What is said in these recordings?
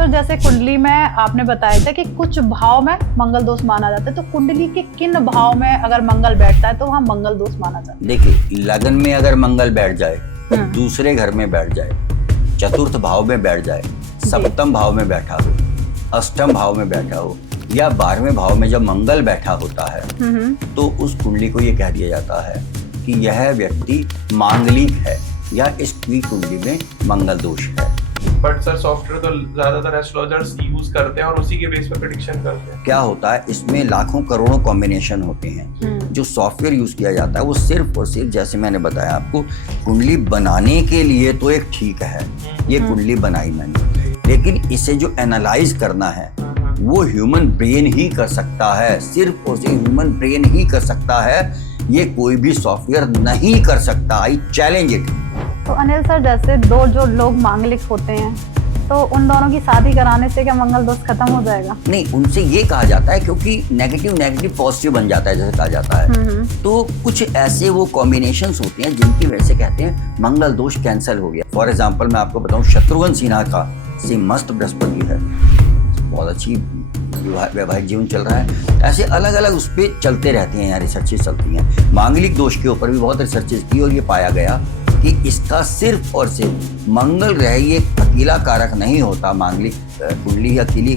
Sir जैसे कुंडली में आपने बताया था कि कुछ भाव में मंगल दोष माना जाता है, तो कुंडली के किन भाव में अगर मंगल बैठता है तो वहाँ मंगल दोष माना जाता है? देखिए, लगन में अगर मंगल बैठ जाए, दूसरे घर में बैठ जाए, चतुर्थ भाव में बैठ जाए, सप्तम भाव में बैठा हो, अष्टम भाव में बैठा हो या 12वें भाव में जब मंगल बैठा होता है तो उस कुंडली को ये कह दिया जाता है कि यह व्यक्ति मांगलिक है या इसकी कुंडली में मंगल दोष है। बट सर सॉफ्टवेयर तो ज्यादातर एस्ट्रोलॉजर्स यूज करते हैं और उसी के बेस पे प्रेडिक्शन करते हैं। क्या होता है, इसमें लाखों करोड़ों कॉम्बिनेशन होते हैं। जो सॉफ्टवेयर यूज किया जाता है वो सिर्फ और सिर्फ, जैसे मैंने बताया आपको, कुंडली बनाने के लिए तो एक ठीक है, ये कुंडली बनाई मैंने, लेकिन इसे जो एनालाइज करना है वो ह्यूमन ब्रेन ही कर सकता है, सिर्फ और सिर्फ ह्यूमन ब्रेन ही कर सकता है, ये कोई भी सॉफ्टवेयर नहीं कर सकता। I challenge it. तो अनिल सर, जैसे दो जो लोग मांगलिक होते हैं तो उन दोनों की शादी कराने से क्या मंगल दोष खत्म हो जाएगा? नहीं, उनसे ये कहा जाता है क्योंकि नेगेटिव पॉजिटिव बन जाता है, जैसे कहा जाता है। तो कुछ ऐसे वो कॉम्बिनेशंस होते हैं जिनकी वजह से कहते हैं मंगल दोष कैंसिल हो गया। फॉर एग्जांपल मैं आपको बताऊं, शत्रुघ्न सिन्हा का से मस्त बृहस्पति है, बहुत अच्छी वैवाहिक जीवन चल रहा है। ऐसे अलग अलग उस पर चलते रहते हैं, यहाँ रिसर्चेज चलती हैं। मांगलिक दोष के ऊपर भी बहुत रिसर्चेज की और ये पाया गया कि इसका सिर्फ और सिर्फ मंगल ग्रह ये अकेला कारक नहीं होता, मांगलिक कुंडली अकेली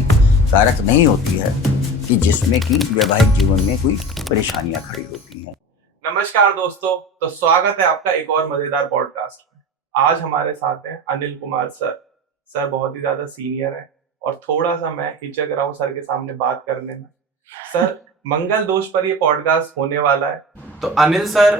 कारक नहीं होती है कि जिसमें कि वैवाहिक जीवन में कोई परेशानियां खड़ी होती हैं। नमस्कार दोस्तों, तो स्वागत है आपका एक और मजेदार पॉडकास्ट में। आज हमारे साथ हैं अनिल कुमार सर। सर बहुत ही ज्यादा सीनियर हैं और थोड़ा सा मैं हिचक रहा हूँ सर के सामने बात करने में। सर मंगल दोष पर ये पॉडकास्ट होने वाला है। तो Anil sir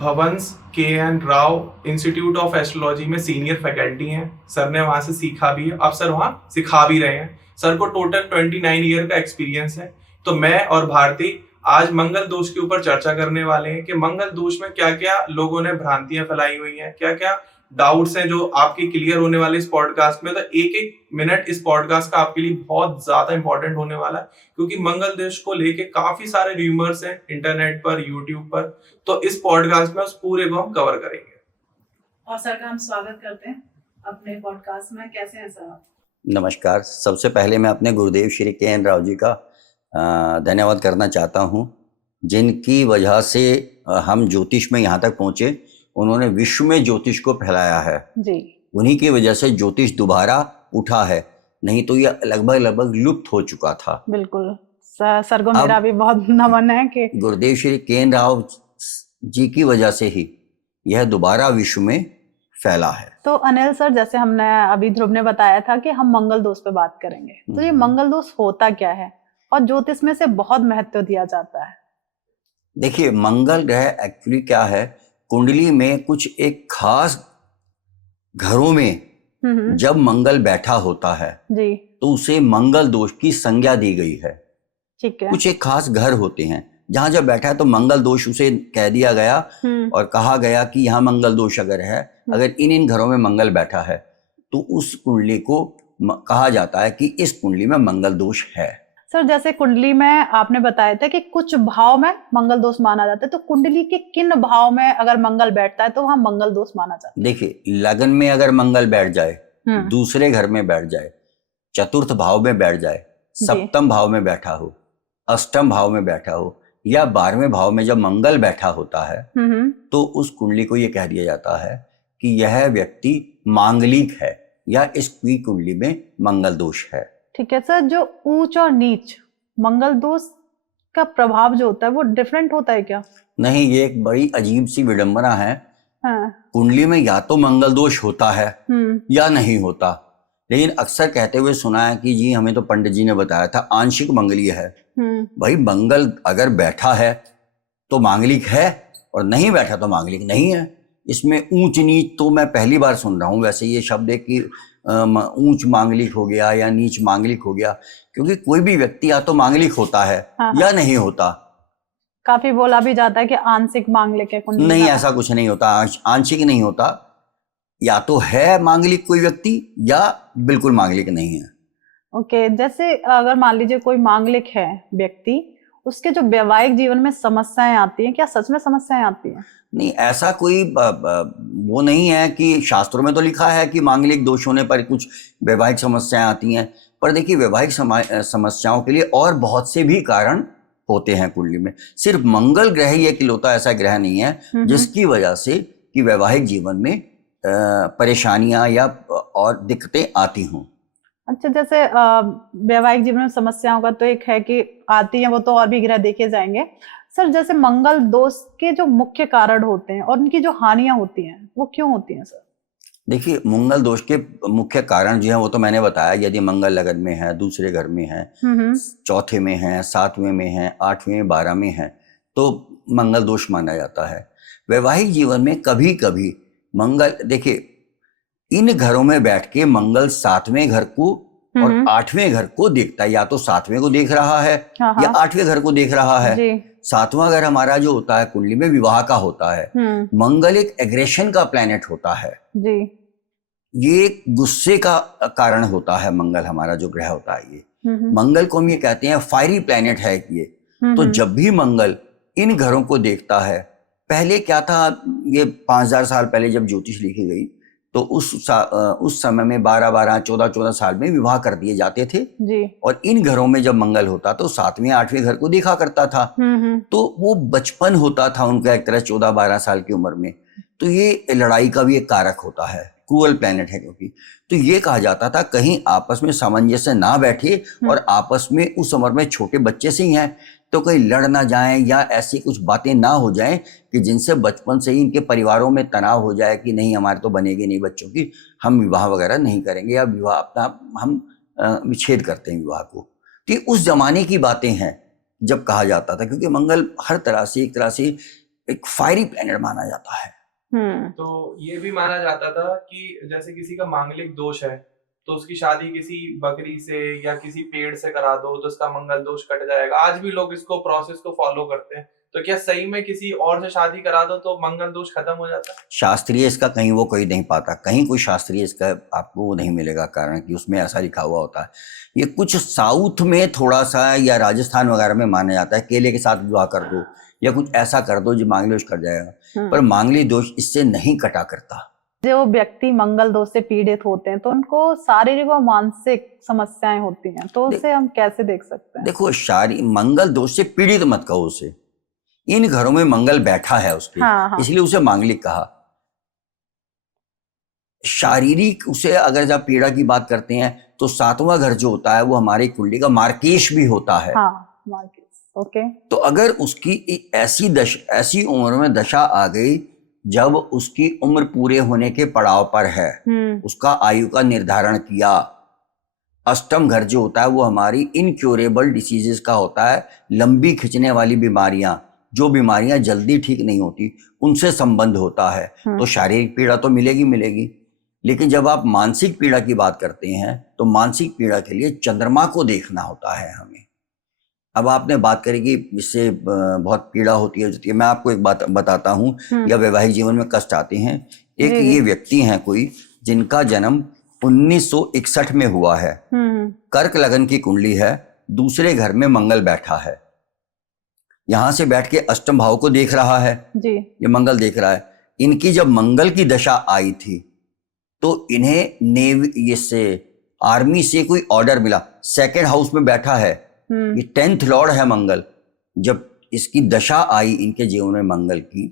Bhavans K. N.. Rao institute of astrology में सीनियर फैकल्टी हैं। सर ने वहां से सीखा भी है, अब सर वहां सिखा भी रहे हैं। सर को टोटल 29 ईयर का एक्सपीरियंस है। तो मैं और भारती आज मंगल दोष के ऊपर चर्चा करने वाले हैं कि मंगल दोष में क्या क्या लोगों ने भ्रांतियां फैलाई हुई हैं, क्या क्या डाउट्स हैं जो आपके क्लियर होने वाले इस पॉडकास्ट में। तो एक एक मिनट इस पॉडकास्ट का आपके लिए बहुत ज्यादा इंपॉर्टेंट होने वाला है, क्योंकि मंगल दोष को लेके काफी सारे रूमर्स हैं इंटरनेट पर, यूट्यूब पर। तो इस पॉडकास्ट में उस पूरे को हम कवर करेंगे। और सर का हम स्वागत करते हैं अपने पॉडकास्ट में। कैसे हैं सर आप? नमस्कार। सबसे पहले मैं अपने गुरुदेव श्री के.एन. राव जी का धन्यवाद करना चाहता हूँ, जिनकी वजह से हम ज्योतिष में यहाँ तक पहुँचे। उन्होंने विश्व में ज्योतिष को फैलाया है जी। उन्हीं की वजह से ज्योतिष दोबारा उठा है, नहीं तो यह लगभग लुप्त हो चुका था। बिल्कुल सर को मेरा भी बहुत नमन है कि गुरुदेव श्री के.एन. राव जी की वजह से ही यह दोबारा विश्व में फैला है। तो अनिल सर, जैसे हमने अभी ध्रुव ने बताया था कि हम मंगल दोष पे बात करेंगे, तो ये मंगल दोष होता क्या है और ज्योतिष में से बहुत महत्व दिया जाता है? देखिए, मंगल ग्रह एक्चुअली क्या है, कुंडली में कुछ एक खास घरों में जब मंगल बैठा होता है जी, तो उसे मंगल दोष की संज्ञा दी गई है। ठीक है। कुछ एक खास घर होते हैं जहां जब बैठा है तो मंगल दोष उसे कह दिया गया और कहा गया कि यहाँ मंगल दोष अगर है, अगर इन घरों में मंगल बैठा है तो उस कुंडली को कहा जाता है कि इस कुंडली में मंगल दोष है। सर जैसे कुंडली में आपने बताया था कि कुछ भाव में मंगल दोष माना जाता है, तो कुंडली के किन भाव में अगर मंगल बैठता है तो वहाँ मंगल दोष माना जाता है? देखिए, लगन में अगर मंगल बैठ जाए, दूसरे घर में बैठ जाए, चतुर्थ भाव में बैठ जाए, सप्तम भाव में बैठा हो, अष्टम भाव में बैठा हो या 12वें भाव में जब मंगल बैठा होता है तो उस कुंडली को ये कह दिया जाता है कि यह व्यक्ति मांगलिक है या इसकी कुंडली में मंगल दोष है। ठीक है सर, जो ऊंच और नीच मंगल दोष का प्रभाव जो होता है वो डिफरेंट होता है क्या? नहीं, ये एक बड़ी अजीब सी विडंबना है। कुंडली में या तो मंगल दोष होता है या नहीं होता, लेकिन अक्सर कहते हुए सुना है कि जी हमें तो पंडित जी ने बताया था आंशिक मंगलीय है। भाई, मंगल अगर बैठा है तो मांगलिक है और नहीं बैठा तो मांगलिक नहीं है। इसमें ऊंच नीच तो मैं पहली बार सुन रहा हूँ। वैसे ये शब्द है कि ऊंच मांगलिक हो गया या नीच मांगलिक हो गया, क्योंकि कोई भी व्यक्ति या तो मांगलिक होता है या नहीं होता। काफी बोला भी जाता है कि आंशिक मांगलिक है कुंडली। नहीं, ऐसा कुछ नहीं होता, आंशिक नहीं होता। या तो है मांगलिक कोई व्यक्ति या बिल्कुल मांगलिक नहीं है। ओके, जैसे अगर मान लीजिए कोई मांगलिक है व्यक्ति, उसके जो वैवाहिक जीवन में समस्याएं आती हैं, क्या सच में समस्याएं आती हैं? नहीं, ऐसा कोई वो नहीं है कि शास्त्रों में तो लिखा है कि मांगलिक दोष होने पर कुछ वैवाहिक समस्याएं आती हैं, पर देखिए वैवाहिक समस्याओं के लिए और बहुत से भी कारण होते हैं कुंडली में। सिर्फ मंगल ग्रह ही इकलौता ऐसा ग्रह नहीं है जिसकी वजह से कि वैवाहिक जीवन में परेशानियां या और दिक्कतें आती हों। अच्छा, जैसे वैवाहिक जीवन में समस्याओं का तो एक है कि आती है, वो तो और भी ग्रह देखे जाएंगे सर। जैसे मंगल दोष के जो मुख्य कारण होते हैं और उनकी जो हानियां होती हैं वो क्यों होती हैं सर? देखिए, मंगल दोष के मुख्य कारण जो है वो तो मैंने बताया। यदि मंगल लगन में है, दूसरे घर में है, चौथे में है, 7वें में है, 8वें में, 12 में है, तो मंगल दोष माना जाता है। वैवाहिक जीवन में कभी कभी मंगल, देखिए इन घरों में बैठ के मंगल 7वें घर को और 8वें घर को देखता है। या तो 7वें को देख रहा है या 8वें घर को देख रहा है। 7वां घर हमारा जो होता है कुंडली में विवाह का होता है। मंगल एक एग्रेशन का प्लैनेट होता है जी। ये गुस्से का कारण होता है। मंगल हमारा जो ग्रह होता है, ये मंगल को हम ये कहते हैं फायरी प्लैनेट है ये। तो जब भी मंगल इन घरों को देखता है, पहले क्या था, ये 5000 साल पहले जब ज्योतिष लिखी गई तो उस समय में 12-12, 14-14 साल में विवाह कर दिए जाते थे जी। और इन घरों में जब मंगल होता तो 7वें 8वें घर को देखा करता था। तो वो बचपन होता था उनका एक तरह 14-12 साल की उम्र में। तो ये लड़ाई का भी एक कारक होता है, क्रूअल प्लैनेट है क्योंकि। तो ये कहा जाता था कहीं आपस में सामंजस्य ना बैठे और आपस में उस उम्र में छोटे बच्चे से ही हैं तो कहीं लड़ ना जाएं या ऐसी कुछ बातें ना हो जाएं कि जिनसे बचपन से ही इनके परिवारों में तनाव हो जाए कि नहीं हमारे तो बनेगी नहीं बच्चों की, हम विवाह वगैरह नहीं करेंगे या विवाह अपना हम विच्छेद करते हैं विवाह को। तो ये उस जमाने की बातें हैं जब कहा जाता था, क्योंकि मंगल हर तरह से एक तरह से एक फायरी प्लैनेट माना जाता है। तो ये भी माना जाता था कि जैसे किसी का मांगलिक दोष है तो उसकी शादी किसी बकरी से या किसी पेड़ से करा दो तो उसका मंगल दोष कट जाएगा। आज भी लोग इसको प्रोसेस को फॉलो करते हैं। तो क्या सही में किसी और से शादी करा दो तो मंगल दोष खत्म हो जाता है? शास्त्रीय इसका कहीं वो कोई नहीं पाता, कहीं कोई शास्त्रीय इसका आपको वो नहीं मिलेगा कारण कि उसमें ऐसा लिखा हुआ होता है। ये कुछ साउथ में थोड़ा सा या राजस्थान वगैरह में माना जाता है, केले के साथ विवाह कर दो या कुछ ऐसा कर दो जो मांगलिक दोष कट जाएगा, पर मांगलिक दोष इससे नहीं कटा करता। जो व्यक्ति मंगल दोष से पीड़ित होते हैं तो उनको शारीरिक और मानसिक समस्याएं होती हैं, तो उसे हम कैसे देख सकते हैं? देखो, मंगल दोष से पीड़ित मत कहो उसे। इन घरों में मंगल बैठा है उसके, इसलिए उसे मांगलिक कहा। शारीरिक उसे अगर जब पीड़ा की बात करते हैं तो 7वां घर जो होता है वो हमारी कुंडली का मार्केश भी होता है। मार्केश, ओके। तो अगर उसकी ऐसी उम्र में दशा आ गई जब उसकी उम्र पूरे होने के पड़ाव पर है, उसका आयु का निर्धारण किया। अष्टम घर जो होता है वो हमारी इनक्योरेबल डिसीजेस का होता है, लंबी खिंचने वाली बीमारियां, जो बीमारियां जल्दी ठीक नहीं होती उनसे संबंध होता है। तो शारीरिक पीड़ा तो मिलेगी, लेकिन जब आप मानसिक पीड़ा की बात करते हैं तो मानसिक पीड़ा के लिए चंद्रमा को देखना होता है हमें। अब आपने बात करी कि इससे बहुत पीड़ा होती है। मैं आपको एक बात बताता हूँ, या वैवाहिक जीवन में कष्ट आते हैं। एक ये व्यक्ति हैं कोई जिनका जन्म 1961 में हुआ है, कर्क लगन की कुंडली है, दूसरे घर में मंगल बैठा है, यहां से बैठ के अष्टम भाव को देख रहा है जी। ये मंगल देख रहा है। इनकी जब मंगल की दशा आई थी तो इन्हें नेवी से आर्मी से कोई ऑर्डर मिला, सेकेंड हाउस में बैठा है, ये 10th लॉर्ड है मंगल। जब इसकी दशा आई इनके जीवन में मंगल की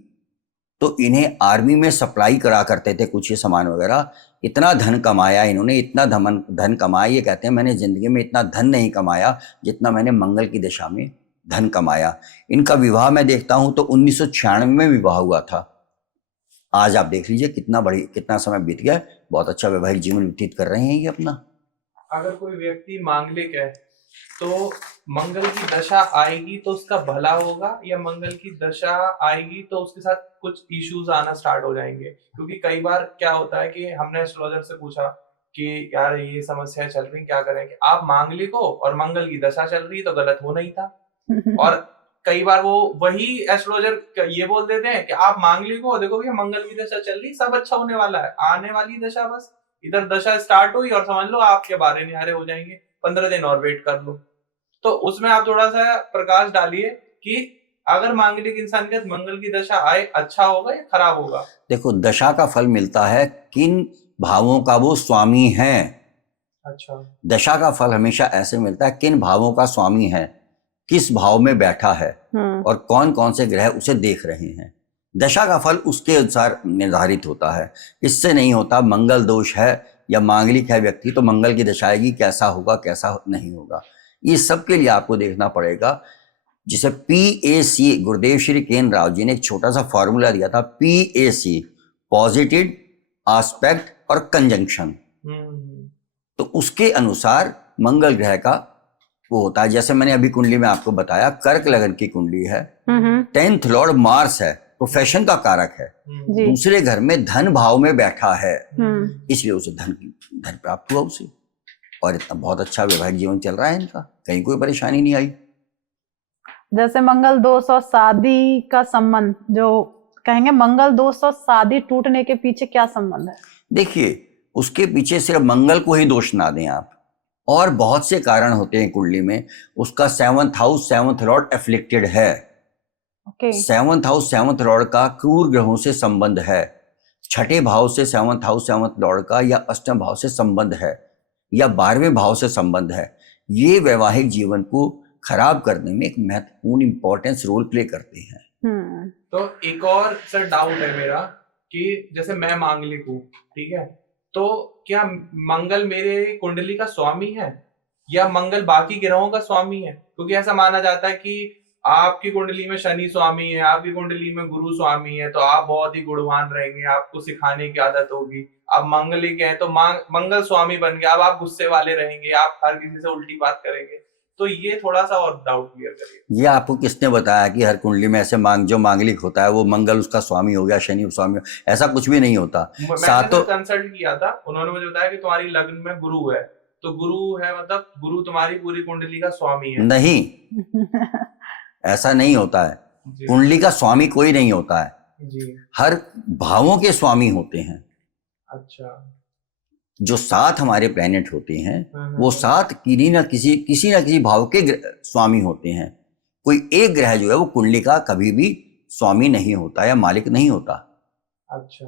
तो इन्हें आर्मी में सप्लाई करा करते थे कुछ ये सामान वगैरह। इतना धन कमाया इन्होंने, इतना धन कमाया, ये कहते हैं मैंने जिंदगी में इतना धन नहीं कमाया जितना मैंने मंगल की दशा में धन कमाया। इनका विवाह मैं देखता हूं तो 1996 में विवाह हुआ था। आज आप देख लीजिए कितना समय बीत गया, बहुत अच्छा वैवाहिक जीवन व्यतीत कर रहे हैं ये अपना। अगर कोई व्यक्ति मांगलिक है तो मंगल की दशा आएगी तो उसका भला होगा, या मंगल की दशा आएगी तो उसके साथ कुछ इश्यूज आना स्टार्ट हो जाएंगे? क्योंकि कई बार क्या होता है कि हमने एस्ट्रोलॉजर से पूछा कि यार ये समस्या चल रही, क्या करें? कि आप मांगलिक हो और मंगल की दशा चल रही, तो गलत हो नहीं था। और कई बार वो वही एस्ट्रोलॉजर ये बोल देते हैं कि आप मांगलिक हो, देखो भैया मंगल की दशा चल रही, सब अच्छा होने वाला है, आने वाली दशा, बस इधर दशा स्टार्ट हुई और समझ लो आपके बारे निहारे हो जाएंगे, 15 दिन और वेट कर लो। तो उसमें आप थोड़ा सा प्रकाश डालिए कि अगर मांगलिक इंसान के मंगल की दशा आए, अच्छा होगा या खराब होगा? देखो, दशा का फल मिलता है किन भावों का वो स्वामी है। अच्छा। दशा का फल हमेशा ऐसे मिलता है किन भावों का स्वामी है, किस भाव में बैठा है और कौन कौन से ग्रह उसे देख रहे हैं। दशा का फल उसके अनुसार निर्धारित होता है, इससे नहीं होता मंगल दोष है या मांगलिक है व्यक्ति तो मंगल की दशा आएगी, कैसा होगा कैसा नहीं होगा। ये सब के लिए आपको देखना पड़ेगा। जिसे PAC गुरुदेव श्री केन राव जी ने एक छोटा सा फॉर्मूला दिया था, PAC पॉजिटिव, आस्पेक्ट और कंजंक्शन। तो उसके अनुसार मंगल ग्रह का वो होता है। जैसे मैंने अभी कुंडली में आपको बताया, कर्क लगन की कुंडली है, 10th लॉर्ड मार्स है, प्रोफेशन का कारक है, दूसरे घर में धन भाव में बैठा है, इसलिए उसे धन प्राप्त हुआ उसे, और इतना बहुत अच्छा वैवाहिक जीवन चल रहा है इनका, कहीं कोई परेशानी नहीं आई। जैसे मंगल दोष और शादी का संबंध, जो कहेंगे मंगल दोष और शादी टूटने के पीछे क्या संबंध है? देखिए, उसके पीछे सिर्फ मंगल को ही दोष ना दें आप, और बहुत से कारण होते हैं कुंडली में। उसका 7th house 7th Lord afflicted है। 7th हाउस 7th लॉर्ड का क्रूर ग्रहों से संबंध है, छठे भाव से 7th हाउस 7th लॉर्ड का या अष्टम भाव से संबंध है या 12वें भाव से संबंध है। ये वैवाहिक जीवन को खराब करने में एक महत्वपूर्ण इंपॉर्टेंस रोल प्ले करते हैं। तो एक और सर डाउट है मेरा कि जैसे मैं मांगलिक हूँ, ठीक है, तो क्या मंगल मेरे कुंडली का स्वामी है या मंगल बाकी ग्रहों का स्वामी है? क्योंकि ऐसा माना जाता है कि आपकी कुंडली में शनि स्वामी है, आपकी कुंडली में गुरु स्वामी है, तो आप बहुत ही गुणवान रहेंगे, आपको सिखाने की आदत होगी। आप मंगलिक हैं तो मंगल स्वामी बन गया, अब आप गुस्से वाले रहेंगे, आप हर किसी से उल्टी बात करेंगे। तो ये थोड़ा सा और डाउट क्लियर करिए। ये आपको किसने बताया कि हर कुंडली में ऐसे जो मांगलिक होता है वो मंगल उसका स्वामी हो गया, शनि स्वामी? ऐसा कुछ भी नहीं होता। मैंने कंसल्ट किया था, उन्होंने मुझे बताया कि तुम्हारी लग्न में गुरु है, तो गुरु है मतलब गुरु तुम्हारी पूरी कुंडली का स्वामी है। नहीं, ऐसा नहीं होता है। कुंडली का स्वामी कोई नहीं होता है जी। हर भावों के स्वामी होते हैं। अच्छा। जो 7 हमारे प्लैनेट होते हैं वो 7 किसी न किसी भाव के स्वामी होते हैं। कोई एक ग्रह जो है वो कुंडली का कभी भी स्वामी नहीं होता या मालिक नहीं होता। अच्छा।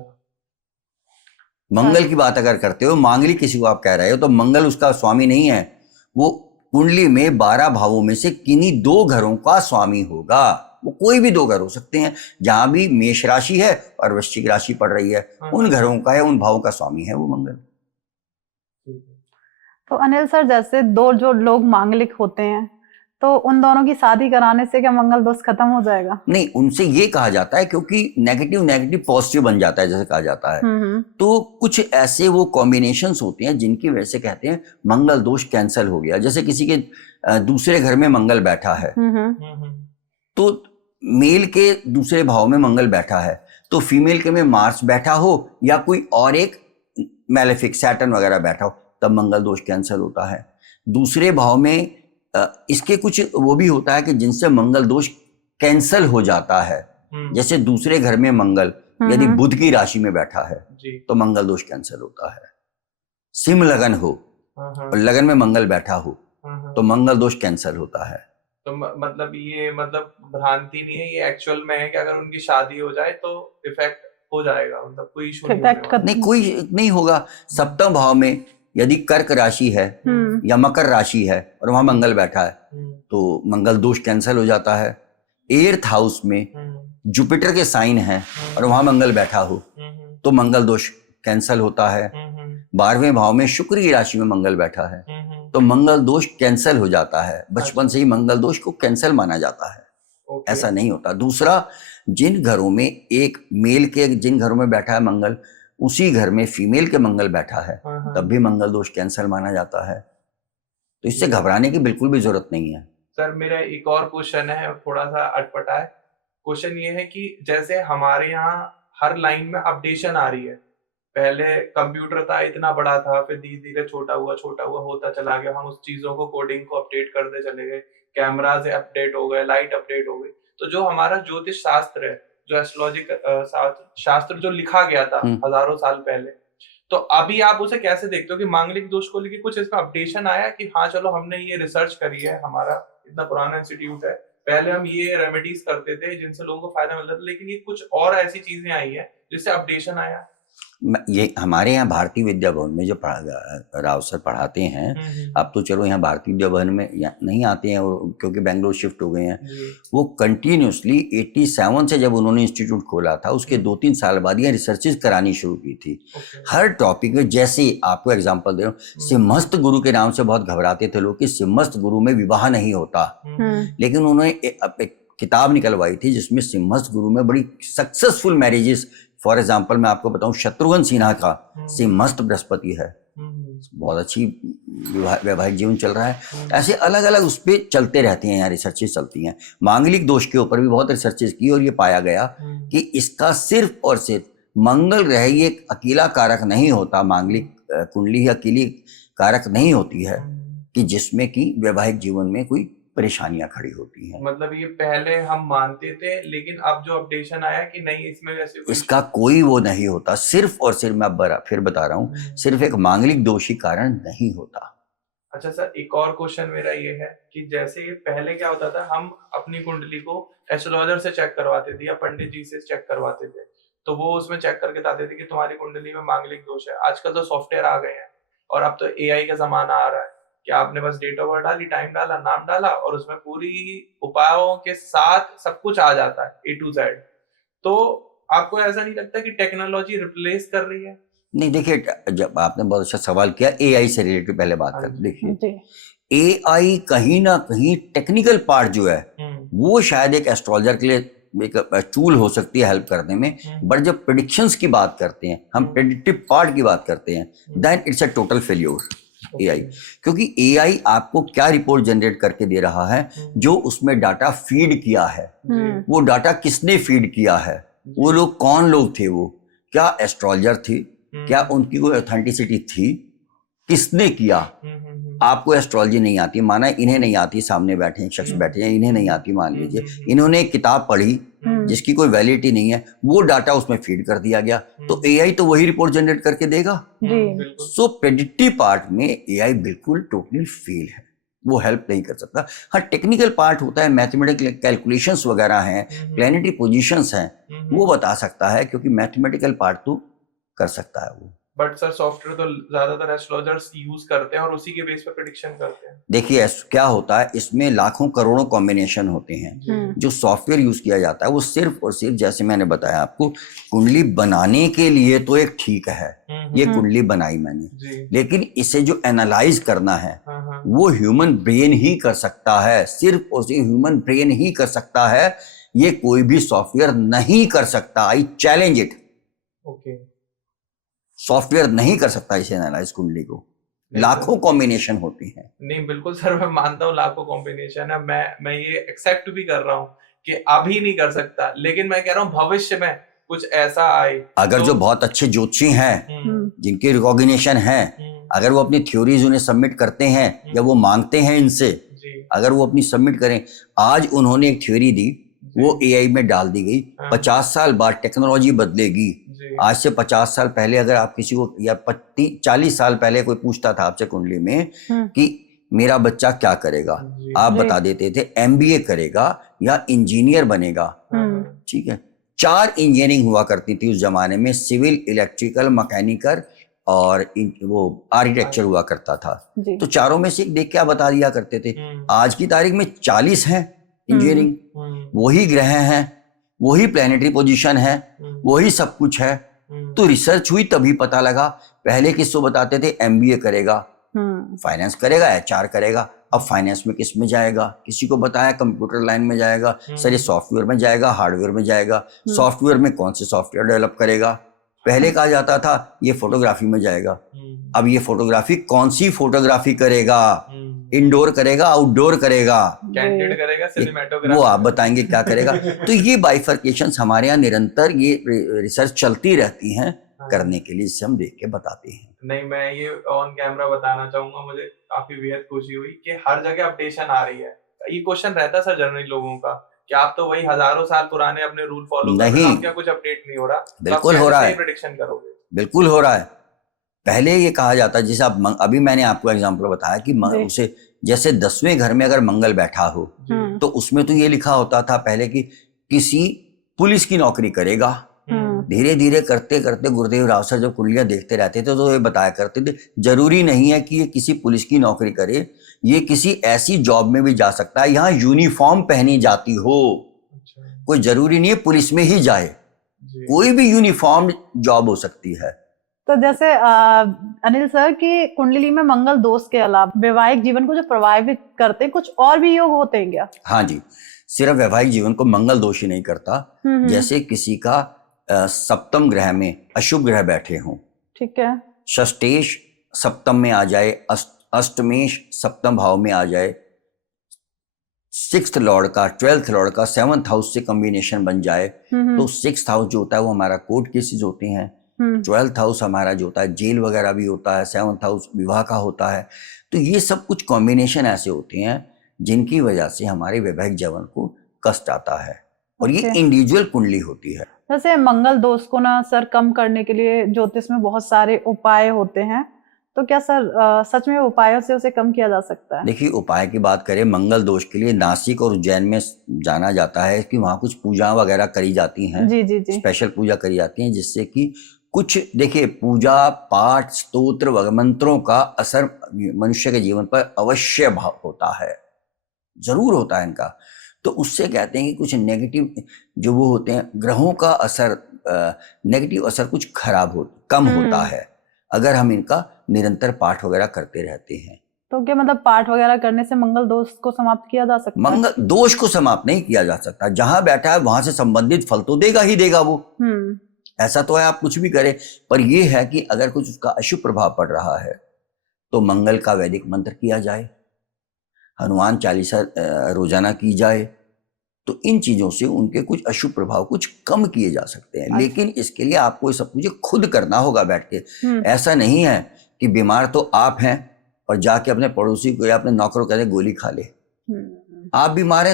मंगल की बात अगर करते हो, मांगलिक किसी को आप कह रहे हो, तो मंगल उसका स्वामी नहीं है। वो कुंडली में 12 भावों में से किन्हीं 2 घरों का स्वामी होगा। वो कोई भी 2 घर हो सकते हैं, जहां भी मेष राशि है और वृश्चिक राशि पड़ रही है, उन घरों का या उन भावों का स्वामी है वो मंगल। तो अनिल सर, जैसे 2 जो लोग मांगलिक होते हैं, तो उन दोनों की शादी कराने से क्या मंगल दोष खत्म हो जाएगा? नहीं, उनसे ये कहा जाता है क्योंकि नेगेटिव पॉजिटिव बन जाता है, जैसे कहा जाता है। तो कुछ ऐसे वो कॉम्बिनेशंस होते हैं जिनकी वजह से कहते हैं मंगल दोष कैंसिल हो गया। जैसे किसी के दूसरे घर में मंगल बैठा है, तो मेल के दूसरे भाव में मंगल बैठा है, तो फीमेल के में मार्स बैठा हो या कोई और एक मैलेफिक सैटर्न वगैरह बैठा हो, तब मंगल दोष कैंसिल होता है। दूसरे भाव में इसके कुछ वो भी होता है कि जिनसे मंगल दोष कैंसिल हो जाता है। जैसे दूसरे घर में मंगल यदि बुध की राशि में बैठा है तो मंगल दोष कैंसिल होता है। सिंह लगन हो और लगन में मंगल बैठा हो तो मंगल दोष कैंसिल होता है। तो मतलब ये भ्रांति नहीं है, ये एक्चुअल में है कि अगर उनकी शादी हो जाए तो इफेक्ट हो जाएगा, मतलब कोई इशू नहीं, कोई नहीं होगा। सप्तम भाव में यदि कर्क राशि है या मकर राशि है और वहां मंगल बैठा है तो मंगल दोष कैंसिल हो जाता है। 8th हाउस में जुपिटर के साइन है और वहां मंगल बैठा हो तो मंगल दोष कैंसिल होता है। 12वें भाव में शुक्र की राशि में मंगल बैठा है तो मंगल दोष कैंसिल हो जाता है। बचपन से ही मंगल दोष को कैंसिल माना जाता है, ऐसा नहीं होता। दूसरा, जिन घरों में एक मेल के जिन घरों में बैठा है मंगल, उसी घर में फीमेल के मंगल बैठा है, तब भी मंगल दोष कैंसिल माना जाता है। तो इससे घबराने की बिल्कुल भी जरूरत नहीं है। सर, मेरा एक और क्वेश्चन है, थोड़ा सा अटपटा है। क्वेश्चन ये है कि जैसे हमारे यहाँ हर लाइन में अपडेशन आ रही है। पहले कंप्यूटर था, इतना बड़ा था, फिर धीरे धीरे छोटा हुआ होता चला गया। हम उस चीजों को, कोडिंग को अपडेट करते चले गए, कैमराज अपडेट हो गए, लाइट अपडेट हो गई। तो जो हमारा ज्योतिष शास्त्र है, जो एस्ट्रोलॉजी शास्त्र जो लिखा गया था हजारों साल पहले, तो अभी आप उसे कैसे देखते हो कि मांगलिक दोष को लेके कुछ इसमें अपडेशन आया कि हाँ चलो हमने ये रिसर्च करी है, हमारा इतना पुराना इंस्टीट्यूट है, पहले हम ये रेमेडीज करते थे जिनसे लोगों को फायदा मिलता था, लेकिन ये कुछ और ऐसी चीजें आई हैं जिससे अपडेशन आया? ये हमारे यहाँ भारतीय विद्या भवन में जो राव सर पढ़ाते हैं, अब तो चलो यहाँ भारतीय विद्या भवन में नहीं आते हैं क्योंकि बेंगलोर शिफ्ट हो गए हैं। वो कंटिन्यूसली 87 से जब उन्होंने इंस्टीट्यूट खोला था उसके 2-3 साल बाद ये रिसर्चेज करानी शुरू की थी हर टॉपिक में। जैसे आपको एग्जांपल दे रहा हूँ, सिम्हस्थ गुरु के नाम से बहुत घबराते थे लोग कि सिम्हस्थ गुरु में विवाह नहीं होता, लेकिन उन्होंने एक किताब निकलवाई थी जिसमें सिम्हस्थ गुरु में बड़ी सक्सेसफुल मैरिजेस, फॉर एग्जाम्पल मैं आपको बताऊं शत्रुघ्न सिन्हा का सिम्हस्थ बृहस्पति है, बहुत अच्छी वैवाहिक जीवन चल रहा है। ऐसे अलग अलग उस पर चलते रहते हैं, यहाँ रिसर्चेस चलती हैं। मांगलिक दोष के ऊपर भी बहुत रिसर्चेस की और ये पाया गया कि इसका सिर्फ और सिर्फ मंगल ग्रह ही एक अकेला कारक नहीं होता, मांगलिक कुंडली ही अकेली कारक नहीं होती है कि जिसमें कि वैवाहिक जीवन में कोई परेशानियां खड़ी होती हैं। मतलब ये पहले हम मानते थे, लेकिन अब जो अपडेशन आया कि नहीं इसमें वैसे इसका कोई वो नहीं होता, सिर्फ और सिर्फ मैं फिर बता रहा हूँ, सिर्फ एक मांगलिक दोषी कारण नहीं होता। अच्छा सर, एक और क्वेश्चन मेरा ये है कि जैसे पहले क्या होता था, हम अपनी कुंडली को एस्ट्रोलॉजर से चेक करवाते थे या पंडित जी से चेक करवाते थे, तो वो उसमें चेक करके बताते थे कि तुम्हारी कुंडली में मांगलिक दोष है। आजकल तो सॉफ्टवेयर आ गए हैं और अब तो एआई का जमाना आ रहा है कि आपने बस डेट ऑफ बर्थ डाली, टाइम डाला, नाम डाला और उसमें पूरी उपायों के साथ सब कुछ आ जाता है A to Z। तो आपको ऐसा नहीं लगता कि टेक्नोलॉजी रिप्लेस कर रही है? नहीं, देखिए, जब आपने बहुत अच्छा सवाल किया, एआई से रिलेटेड पहले बात करते, देखिए एआई कहीं ना कहीं टेक्निकल पार्ट जो है वो शायद एक एस्ट्रोलॉजर के लिए एक टूल हो सकती है हेल्प करने में, बट जब प्रेडिक्शंस की बात करते हैं, हम प्रेडिक्टिव पार्ट की बात करते हैं, then it's a total failure AI. क्योंकि एआई आपको क्या रिपोर्ट जनरेट करके दे रहा है, जो उसमें डाटा फीड किया है, वो डाटा किसने फीड किया है, वो लोग कौन लोग थे, वो क्या एस्ट्रोलॉजर थे, क्या उनकी कोई ऑथेंटिसिटी थी, किसने किया। आपको एस्ट्रोलॉजी नहीं आती, माना इन्हें नहीं आती, सामने बैठे हैं शख्स बैठे हैं, इन्हें नहीं आती, मान लीजिए इन्होंने एक किताब पढ़ी जिसकी कोई वैलिडिटी नहीं है, वो डाटा उसमें फीड कर दिया गया, तो एआई तो वही रिपोर्ट जनरेट करके देगा। सो प्रेडिक्टिव पार्ट में एआई बिल्कुल टोटली फेल है, वो हेल्प नहीं कर सकता। हाँ, टेक्निकल पार्ट होता है, मैथमेटिकल कैलकुलेशंस वगैरह हैं, प्लैनेटरी पोजीशंस हैं, वो बता सकता है, क्योंकि मैथमेटिकल पार्ट तो कर सकता है वो। बट सर सॉफ्टवेयर तो ज्यादातर एस्ट्रोलॉजर्स यूज करते हैं और उसी के बेस पे प्रेडिक्शन करते हैं। देखिए क्या होता है, इसमें लाखों करोड़ों कॉम्बिनेशन होते हैं। जो सॉफ्टवेयर यूज किया जाता है वो सिर्फ और सिर्फ, जैसे मैंने बताया आपको, कुंडली बनाने के लिए तो एक ठीक है, ये कुंडली बनाई मैंने, लेकिन इसे जो एनालाइज करना है वो ह्यूमन ब्रेन ही कर सकता है, सिर्फ और सिर्फ ह्यूमन ब्रेन ही कर सकता है, ये कोई भी सॉफ्टवेयर नहीं कर सकता। I challenge it. Okay, software नहीं कर सकता इसे एनालाइज कुंडली को, लाखों कॉम्बिनेशन होती हैं। नहीं बिल्कुल सर, मैं मानता हूँ लाखों कॉम्बिनेशन है, मैं ये एक्सेप्ट भी कर रहा हूँ कि अभी नहीं कर सकता, लेकिन मैं कह रहा हूँ भविष्य में कुछ ऐसा आए, अगर जो बहुत अच्छे ज्योतिषी हैं, जिनकी रिकॉग्निशन है, अगर वो अपनी थ्योरीज उन्हें सबमिट करते हैं या वो मांगते हैं इनसे, अगर वो अपनी सबमिट करें, आज उन्होंने एक थ्योरी दी, वो एआई में डाल दी गई, 50 साल बाद टेक्नोलॉजी बदलेगी। आज से 50 साल पहले अगर आप किसी को, या 40 साल पहले कोई पूछता था आपसे कुंडली में कि मेरा बच्चा क्या करेगा, आप बता देते थे एमबीए करेगा या इंजीनियर बनेगा। ठीक है, 4 इंजीनियरिंग हुआ करती थी उस जमाने में, सिविल, इलेक्ट्रिकल, मैकेनिकल और वो आर्किटेक्चर हुआ करता था, तो चारों में से एक देख के आप बता दिया करते थे। आज की तारीख में 40 हैं इंजीनियरिंग, वही ग्रह हैं, वही प्लैनेटरी पोजीशन है, वही सब कुछ है, तो रिसर्च हुई तभी पता लगा। पहले किसको बताते थे एमबीए करेगा, फाइनेंस करेगा, एचआर करेगा, अब फाइनेंस में किस में जाएगा, किसी को बताया कंप्यूटर लाइन में जाएगा, सर ये सॉफ्टवेयर में जाएगा, हार्डवेयर में जाएगा, सॉफ्टवेयर में कौन से सॉफ्टवेयर डेवलप करेगा। पहले कहा जाता था ये फोटोग्राफी में जाएगा, अब ये फोटोग्राफी कौन सी फोटोग्राफी करेगा, इंडोर करेगा, आउटडोर करेगा, कैंडिड करेगा, सिनेमैटोग्राफी, वो आप बताएंगे क्या करेगा। तो ये बाइफर्केशंस हमारे यहाँ निरंतर ये रिसर्च चलती रहती हैं करने के लिए, जिसे हम देख के बताते हैं। नहीं, मैं ये ऑन कैमरा बताना चाहूंगा, मुझे काफी बेहद खुशी हुई कि हर जगह अपडेशन आ रही है। ये क्वेश्चन रहता है सर जनरली लोगों का कि आप तो वही हजारों साल पुराने अपने रूल फॉलो कर रहे हैं, क्या कुछ अपडेट नहीं हो रहा? बिल्कुल हो रहा है, प्रेडिक्शन करोगे? बिल्कुल हो रहा है। पहले ये कहा जाता, जैसे आप अभी मैंने आपको एग्जांपल बताया कि जी। उसे जैसे 10वें घर में अगर मंगल बैठा हो जी। तो उसमें तो ये लिखा होता था पहले कि किसी पुलिस की नौकरी करेगा। धीरे धीरे करते करते गुरुदेव राव सर जब कुंडलियां देखते रहते थे तो ये बताया करते थे जरूरी नहीं है कि ये किसी पुलिस की नौकरी करे, ये किसी ऐसी जॉब में भी जा सकता है यहाँ यूनिफॉर्म पहनी जाती हो। अच्छा। कोई जरूरी नहीं है पुलिस में ही जाए, जी। कोई भी यूनिफॉर्म जॉब हो सकती है। तो जैसे अनिल सर की कुंडली में मंगल दोष के अलावा वैवाहिक जीवन को जो प्रभावित करते हैं कुछ और भी योग होते हैं क्या? हाँ जी, सिर्फ वैवाहिक जीवन को मंगल दोष ही नहीं करता। जैसे किसी का सप्तम ग्रह में अशुभ ग्रह बैठे हों, ठीक है, षष्ठेश सप्तम में आ जाए, अष्टमेश सप्तम भाव में आ जाए, 6th लॉर्ड का 12th लॉर्ड का 7th हाउस से कॉम्बिनेशन बन जाए तो 6th हाउस जो होता है वो हमारा कोर्ट केसेस होते हैं, 12th हाउस हमारा जो होता है जेल वगैरह भी होता है, 7th हाउस विवाह का होता है। तो ये सब कुछ कॉम्बिनेशन ऐसे होते हैं जिनकी वजह से हमारे वैवाहिक जीवन को कष्ट आता है और ये इंडिविजुअल कुंडली होती है। जैसे मंगल दोष को ना सर कम करने के लिए ज्योतिष में बहुत सारे उपाय होते हैं, तो क्या सर सच में उपायों से उसे कम किया जा सकता है? देखिए उपाय की बात करें, मंगल दोष के लिए नासिक और उज्जैन में जाना जाता है कि वहाँ कुछ पूजा वगैरह करी जाती हैं। जी जी जी। स्पेशल पूजा करी जाती है जिससे कि कुछ, देखिए पूजा पाठ स्तोत्र मंत्रों का असर मनुष्य के जीवन पर अवश्य भाव होता है, जरूर होता है इनका। तो उससे कहते हैं कि कुछ नेगेटिव जो वो होते हैं ग्रहों का असर, नेगेटिव असर कुछ कम होता है अगर हम इनका निरंतर पाठ वगैरह करते रहते हैं। तो क्या मतलब पाठ वगैरह करने से मंगल दोष को समाप्त किया जा सकता है? मंगल दोष को समाप्त नहीं किया जा सकता, जहां बैठा है वहां से संबंधित फल तो देगा ही देगा वो। ऐसा तो है आप कुछ भी करें, पर यह है कि अगर कुछ उसका अशुभ प्रभाव पड़ रहा है तो मंगल का वैदिक मंत्र किया जाए, हनुमान चालीसा रोजाना की जाए, तो इन चीजों से उनके कुछ अशुभ प्रभाव कुछ कम किए जा सकते हैं। लेकिन इसके लिए आपको ये सब कुछ खुद करना होगा बैठ के। ऐसा नहीं है कि बीमार तो आप हैं और जाके अपने पड़ोसी को या अपने नौकर को कहते गोली खा ले। आप बीमार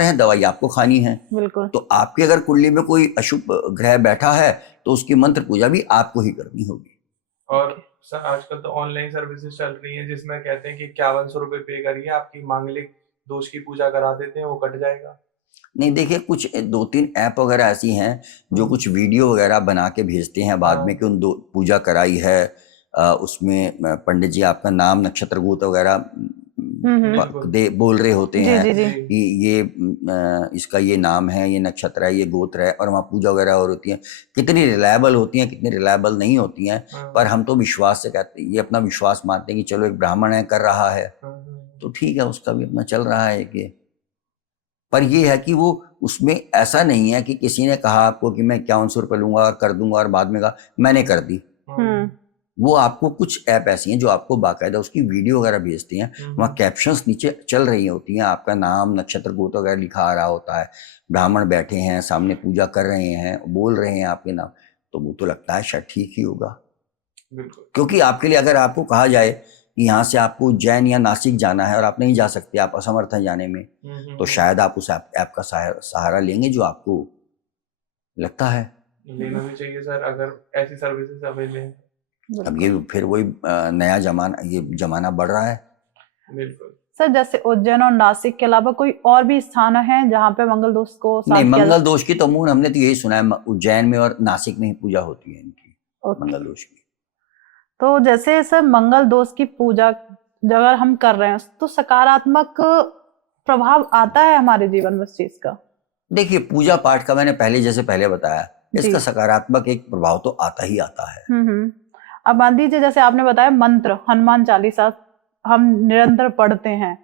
हैं, दवाई आपको खानी है। बिल्कुल। तो आपके अगर कुंडली में कोई अशुभ ग्रह बैठा है तो उसकी मंत्र पूजा भी आपको ही करनी होगी। और सर आजकल तो ऑनलाइन सर्विसेज चल रही हैं जिसमें कहते हैं कि 5100 रुपए पे करिए, आपकी मांगलिक दोष की पूजा करा देते हैं, वो कट जाएगा। नहीं देखिए, कुछ 2-3 ऐप वगैरह ऐसी हैं जो कुछ वीडियो वगैरह बना के भेजते हैं बाद में कि उन पूजा कराई है, उसमें पंडित जी आपका नाम नक्षत्र गोत्र वगैरह बोल रहे होते हैं कि ये इसका ये नाम है, ये नक्षत्र है, ये गोत्र है, और वहाँ पूजा वगैरह और होती है। कितनी रिलायबल होती हैं, कितनी रिलायबल नहीं होती हैं, पर हम तो विश्वास से कहते हैं, ये अपना विश्वास मानते हैं कि चलो एक ब्राह्मण है कर रहा है तो ठीक है, उसका भी अपना चल रहा है कि। पर ये है कि वो उसमें ऐसा नहीं है कि किसी ने कहा आपको कि मैं 5100 रुपये लूंगा कर दूंगा और बाद में कहा मैंने कर दी। वो आपको कुछ ऐप ऐसी हैं जो आपको बाकायदा उसकी वीडियो वगैरह भेजती हैं, वहाँ कैप्शंस नीचे चल रही होती हैं, आपका नाम नक्षत्र गोत्र वगैरह लिखा आ रहा होता है, ब्राह्मण बैठे हैं सामने पूजा कर रहे हैं, बोल रहे हैं आपके नाम, तो वो तो लगता है शायद ठीक ही होगा। क्योंकि आपके लिए अगर आपको कहा जाए कि यहाँ से आपको उज्जैन या नासिक जाना है और आप नहीं जा सकते, आप असमर्थ हैं जाने में, तो शायद आप उस ऐप का सहारा लेंगे जो आपको लगता है। लेना भी चाहिए सर अगर ऐसी सर्विसेज अवेलेबल हैं। अब ये फिर वही नया जमाना बढ़ रहा है। बिल्कुल सर, जैसे उज्जैन और नासिक के अलावा कोई और भी स्थान है जहाँ पे मंगल दोष को नहीं, मंगल दोष की तो मूल हमने तो यही सुना है, उज्जैन में और नासिक में ही पूजा होती है इनकी मंगल दोष की। तो जैसे सर मंगल दोष की पूजा अगर हम कर रहे हैं तो सकारात्मक प्रभाव आता है हमारे जीवन में उस चीज का? देखिए, पूजा पाठ का मैंने पहले बताया, इसका सकारात्मक एक प्रभाव तो आता ही आता है। अब मान लीजिए जैसे आपने बताया मंत्र हनुमान चालीसा हम निरंतर पढ़ते हैं,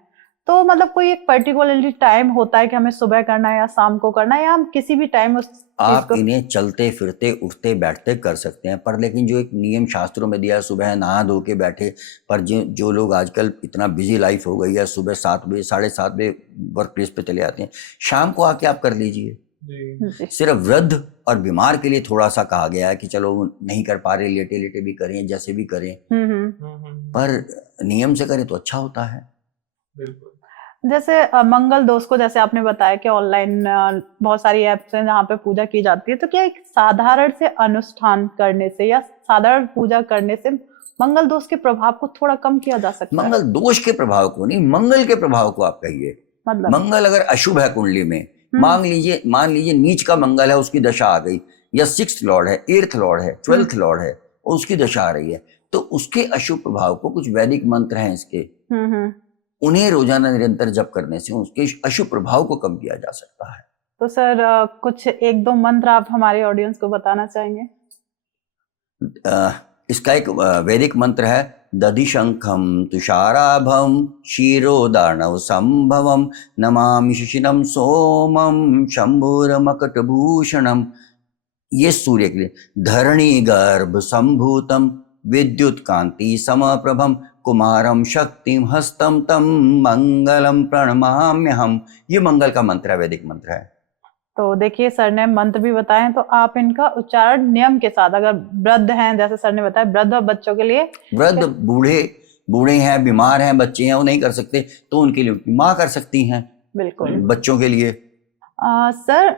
तो मतलब कोई एक पर्टिकुलरली टाइम होता है कि हमें सुबह करना है या शाम को करना है, या हम किसी भी टाइम उस आप इन्हें चलते फिरते उठते बैठते कर सकते हैं, पर लेकिन जो एक नियम शास्त्रों में दिया है सुबह नहा धो के बैठे, पर जो लोग आजकल इतना बिजी लाइफ हो गई है, सुबह 7 बजे 7:30 बजे वर्क प्लेस पे चले आते हैं, शाम को आके आप कर लीजिए। सिर्फ वृद्ध और बीमार के लिए थोड़ा सा कहा गया है कि चलो नहीं कर पा रहे, लेटे लेटे भी करें, जैसे भी करें, पर नियम से करें तो अच्छा होता है। बिल्कुल। जैसे मंगल दोष को जैसे आपने बताया कि ऑनलाइन बहुत सारी एप्स हैं जहाँ पे पूजा की जाती है, तो क्या एक साधारण से अनुष्ठान करने से या साधारण पूजा करने से मंगल दोष के प्रभाव को थोड़ा कम किया जा सकता है? मंगल दोष के प्रभाव को नहीं, मंगल के प्रभाव को आप कहिए। मतलब मंगल अगर अशुभ है कुंडली में, मान लीजिए नीच का मंगल है, उसकी दशा आ गई, या 6th लॉर्ड है, 8th लॉर्ड है, 12th लॉर्ड है, और उसकी दशा आ रही है, तो उसके अशुभ प्रभाव को, कुछ वैदिक मंत्र हैं इसके, उन्हें रोजाना निरंतर जप करने से उसके अशुभ प्रभाव को कम किया जा सकता है। तो सर कुछ 1-2 मंत्र आप हमारे ऑडियंस को बताना चाहेंगे? इसका एक वैदिक मंत्र है, दधिशंखम तुषाराभम क्षीरोदार्णव संभवम नमामि शिशिरम सोमम शंभुरमकटभूषणम। ये सूर्य के लिए, धरणी गर्भ संभूतम विद्युत कांति समप्रभम कुमारम शक्तिम हस्तम तम मंगलम प्रणमाम्यहम। ये मंगल का मंत्र है, वैदिक मंत्र है। तो देखिए सर ने मंत्र भी बताए, तो आप इनका उच्चारण नियम के साथ, अगर वृद्ध हैं जैसे सर ने बताया, वृद्ध और बच्चों के लिए, वृद्ध बूढ़े हैं, बीमार हैं, बच्चे हैं, वो नहीं कर सकते, तो उनके लिए माँ कर सकती हैं। बिल्कुल। बच्चों के लिए सर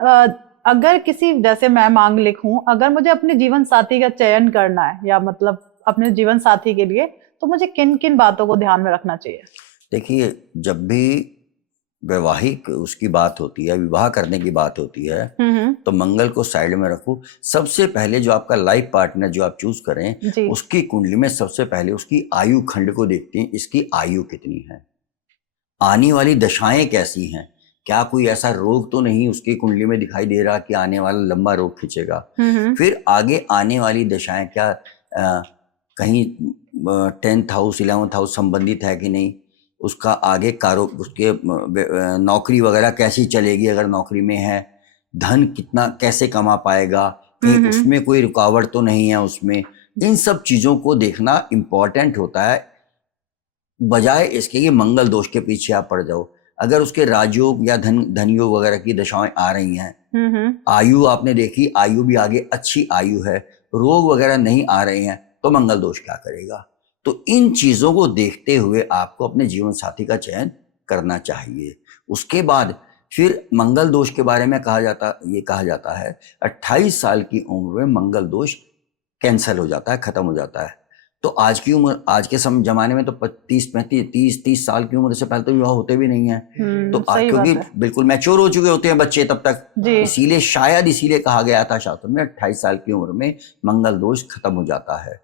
अगर किसी, जैसे मैं मांगलिक हूँ, अगर मुझे अपने जीवन साथी का चयन करना है, या मतलब अपने जीवन साथी के लिए, तो मुझे किन किन बातों को ध्यान में रखना चाहिए? देखिए, जब भी वैवाहिक उसकी बात होती है, विवाह करने की बात होती है, तो मंगल को साइड में रखो। सबसे पहले जो आपका लाइफ पार्टनर जो आप चूज करें, उसकी कुंडली में सबसे पहले उसकी आयु खंड को देखते हैं, इसकी आयु कितनी है, आने वाली दशाएं कैसी हैं, क्या कोई ऐसा रोग तो नहीं उसकी कुंडली में दिखाई दे रहा कि आने वाला लंबा रोग खींचेगा। फिर आगे आने वाली दशाएं क्या कहीं 10th हाउस 11th हाउस संबंधित है कि नहीं, उसका आगे उसके नौकरी वगैरह कैसी चलेगी, अगर नौकरी में है, धन कितना कैसे कमा पाएगा, कहीं उसमें कोई रुकावट तो नहीं है उसमें। इन सब चीजों को देखना इम्पोर्टेंट होता है, बजाय इसके कि मंगल दोष के पीछे आप पड़ जाओ। अगर उसके राजयोग या धनयोग वगैरह की दशाएं आ रही हैं, आयु आपने देखी, आयु भी आगे अच्छी आयु है, रोग वगैरह नहीं आ रहे हैं, तो मंगल दोष क्या करेगा। तो इन चीजों को देखते हुए आपको अपने जीवन साथी का चयन करना चाहिए। उसके बाद फिर मंगल दोष के बारे में कहा जाता है 28 साल की उम्र में मंगल दोष कैंसिल हो जाता है, खत्म हो जाता है। तो आज की उम्र, आज के जमाने में तो 30 साल की उम्र से पहले तो विवाह होते भी नहीं है। तो क्योंकि बिल्कुल मैच्योर हो चुके होते हैं बच्चे तब तक, इसीलिए शायद इसीलिए कहा गया था शास्त्र में 28 साल की उम्र में मंगल दोष खत्म हो जाता है।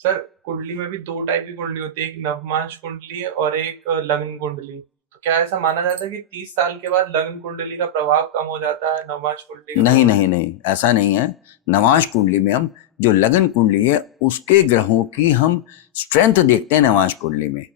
सर कुंडली में भी 2 टाइप की कुंडली होती है, एक नवमांश कुंडली है और एक लग्न कुंडली। तो क्या ऐसा माना जाता है कि 30 साल के बाद लग्न कुंडली का प्रभाव कम हो जाता है नवमांश कुंडली? नहीं, ऐसा नहीं है। नवमांश कुंडली में हम जो लग्न कुंडली है उसके ग्रहों की हम स्ट्रेंथ देखते हैं नवमांश कुंडली में,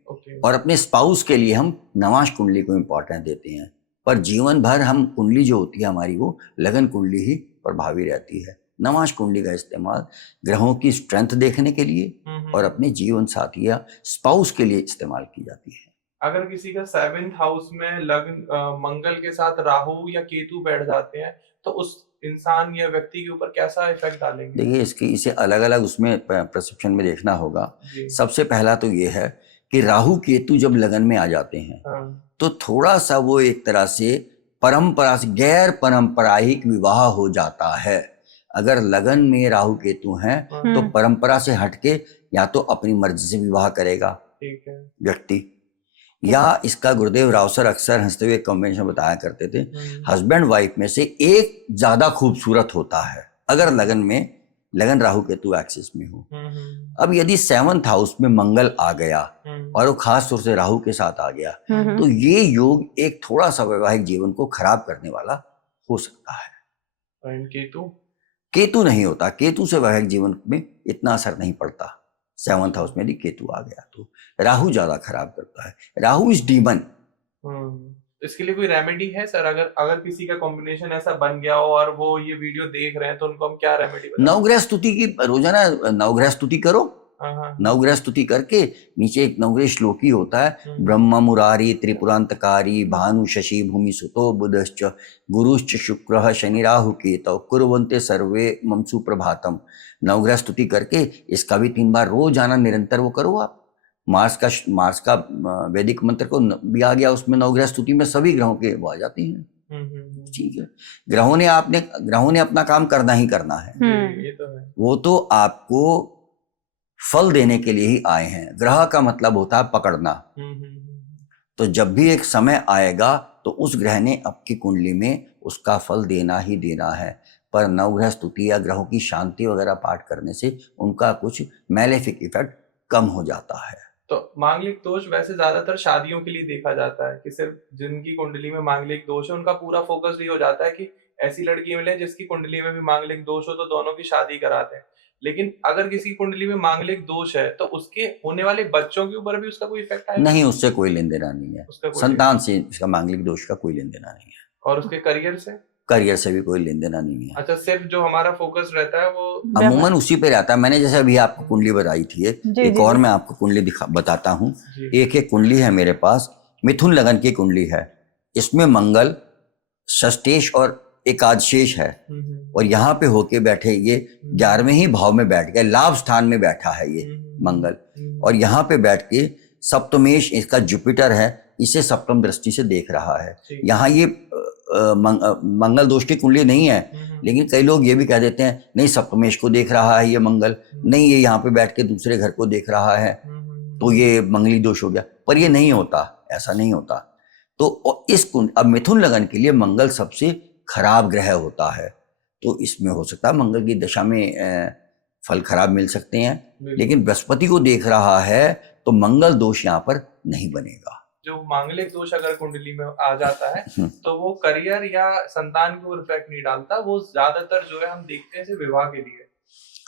और अपने स्पाउस के लिए हम नवमांश कुंडली को इम्पोर्टेंस देते हैं। पर जीवन भर हम कुंडली जो होती है हमारी, वो लग्न कुंडली ही प्रभावी रहती है। नवमांश कुंडली का इस्तेमाल ग्रहों की स्ट्रेंथ देखने के लिए और अपने जीवन साथी या स्पाउस के लिए इस्तेमाल की जाती है। अगर किसी का 7th हाउस में लग्न मंगल के साथ राहु या केतु बैठ जाते हैं, तो उस इंसान या व्यक्ति के ऊपर कैसा इफेक्ट डालेंगे? देखिए, इसे अलग अलग उसमें परसेप्शन में देखना होगा। सबसे पहला तो ये है कि राहु केतु जब लगन में आ जाते हैं, तो थोड़ा सा वो एक तरह से परंपरा से गैर पारंपरिक विवाह हो जाता है। अगर लगन में राहु केतु हैं तो परंपरा से हटके या तो अपनी मर्जी से विवाह करेगा व्यक्ति, या इसका गुरुदेव राव सर अक्सर हंसते हुए कॉम्बिनेशन बताया करते थे, हस्बैंड वाइफ में से एक ज्यादा खूबसूरत होता है अगर लगन राहु केतु एक्सिस में हो। अब यदि 7th हाउस में मंगल आ गया और वो खास तौर से राहु के साथ आ गया, तो ये योग एक थोड़ा सा वैवाहिक जीवन को खराब करने वाला हो सकता है। केतु नहीं होता, केतु से वैवाहिक जीवन में इतना असर नहीं पड़ता। 7th हाउस में यदि केतु आ गया तो राहु ज्यादा खराब करता है। Rahu is demon. इसके लिए कोई रेमेडी है सर? अगर किसी का कॉम्बिनेशन ऐसा बन गया हो और वो ये वीडियो देख रहे हैं, तो उनको हम क्या रेमेडी बताएं? नवग्रह स्तुति की रोजाना नवग्रह स्तुति करो। नवग्रह स्तुति करके नीचे एक नवग्रह श्लोकी होता है, ब्रह्म मुरारी त्रिपुरांतकारी भानु शशि भूमि सुतो बुधश्च गुरुश्च शुक्रः शनि राहु केतौ कुर्वन्ते सर्वे मम सुप्रभातम। नवग्रह स्तुति करके इसका भी 3 बार रोजाना निरंतर वो करो आप, मार्स का वैदिक मंत्र को भी आ गया उसमें, नवग्रह स्तुति में सभी ग्रहों के वो आ जाती हैं। ठीक है, ग्रहों ने अपना काम करना ही करना है। ये तो है। वो तो आपको फल देने के लिए ही आए हैं। ग्रह का मतलब होता है पकड़ना। तो जब भी एक समय आएगा तो उस ग्रह ने आपकी कुंडली में उसका फल देना ही देना है। पर नवग्रह स्तुति या ग्रहों की शांति वगैरह पाठ करने से उनका कुछ मैलेफिक इफेक्ट कम हो जाता है। तो मांगलिक दोष वैसे ज्यादातर शादियों के लिए देखा जाता है कि सिर्फ जिनकी कुंडली में मांगलिक दोष है उनका पूरा फोकस ये हो जाता है कि ऐसी लड़की मिले जिसकी कुंडली में भी मांगलिक दोष हो तो दोनों की शादी कराते हैं। लेकिन अगर किसी की कुंडली में मांगलिक दोष है तो उसके होने वाले बच्चों के ऊपर भी उसका कोई इफेक्ट आएगा? नहीं, उससे कोई लेन देना नहीं है। संतान से इसका मांगलिक दोष का कोई लेन देना नहीं है। और उसके करियर से भी कोई लेन देना नहीं है। अच्छा, सिर्फ जो हमारा फोकस रहता है वो अमूमन उसी पे रहता है। मैंने जैसे अभी आपको कुंडली बताई थी, एक और मैं आपको कुंडली बताता हूँ। एक कुंडली है मेरे पास, मिथुन लगन की कुंडली है। इसमें मंगल षष्ठेश और एकादशेष है और यहाँ पे होके बैठे ये 11वें ही भाव में बैठ गए, लाभ स्थान में बैठा है ये मंगल। और यहाँ पे बैठ के सप्तमेश इसका जुपिटर है, इसे सप्तम दृष्टि से देख रहा है। यहाँ ये मंगल दोष की कुंडली नहीं है, लेकिन कई लोग ये भी कह देते हैं नहीं सप्तमेश को देख रहा है ये मंगल, नहीं ये यहाँ पे बैठ के दूसरे घर को देख रहा है तो ये मंगली दोष हो गया। पर ये नहीं होता, ऐसा नहीं होता। तो इस अब मिथुन लगन के लिए मंगल सबसे खराब ग्रह होता है, तो इसमें हो सकता है मंगल की दशा में फल खराब मिल सकते हैं। लेकिन बृहस्पति को देख रहा है तो मंगल दोष यहाँ पर नहीं बनेगा। जो मांगलिक दोष अगर कुंडली में आ जाता है तो वो करियर या संतान के ऊपर इफेक्ट नहीं डालता, वो ज्यादातर जो है हम देखते हैं विवाह के लिए।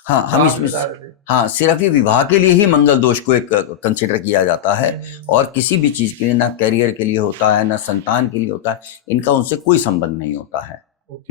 हाँ, हम इसमें सिर्फ ये विवाह के लिए ही मंगल दोष को एक कंसिडर किया जाता है और किसी भी चीज के लिए, ना करियर के लिए होता है ना संतान के लिए होता है, इनका उनसे कोई संबंध नहीं होता है।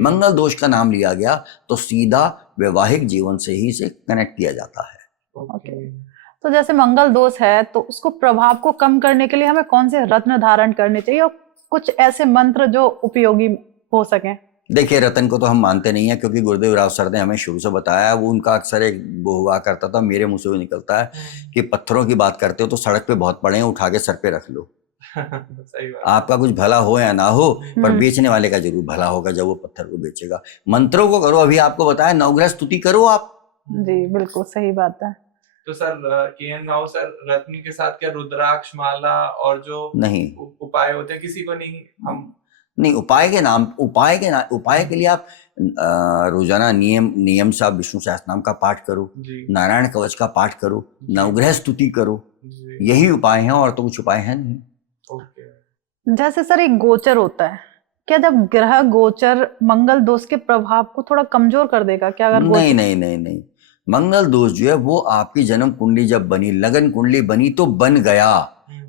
मंगल दोष का नाम लिया गया तो सीधा वैवाहिक जीवन से ही इसे कनेक्ट किया जाता है। तो जैसे मंगल दोष है तो उसको प्रभाव को कम करने के लिए हमें कौन से रत्न धारण करने चाहिए और कुछ ऐसे मंत्र जो उपयोगी हो सके? देखिए, रतन को तो हम मानते नहीं है क्योंकि गुरुदेव राव सर ने हमें शुरू से बताया, वो उनका अक्सर एक वो हुआ करता था, मेरे मुंह से भी निकलता है कि पत्थरों की बात करते हो तो सड़क पे बहुत पड़े हैं, उठा के सर पे रख लो। सही बात। आपका कुछ भला हो या ना हो, पर बेचने वाले का जरूर भला होगा जब वो पत्थर को बेचेगा। मंत्रों को करो, अभी आपको बताया नवग्रह स्तुति करो आप। जी बिल्कुल सही बात है। तो सर के.एन. राव सर, रत्न के साथ क्या रुद्राक्ष माला और जो नहीं उपाय होते हैं किसी को नहीं? हम नहीं, उपाय के लिए आप रोजाना नियम से आप विष्णु सहस्त्रनाम का पाठ करो, नारायण कवच का पाठ करो, नवग्रह स्तुति करो, यही उपाय हैं और तो कुछ उपाय है नहीं। जैसे सर एक गोचर होता है, क्या जब ग्रह गोचर मंगल दोष के प्रभाव को थोड़ा कमजोर कर देगा क्या? अगर नहीं, मंगल दोष जो है वो आपकी जन्म कुंडली जब बनी, लगन कुंडली बनी तो बन गया।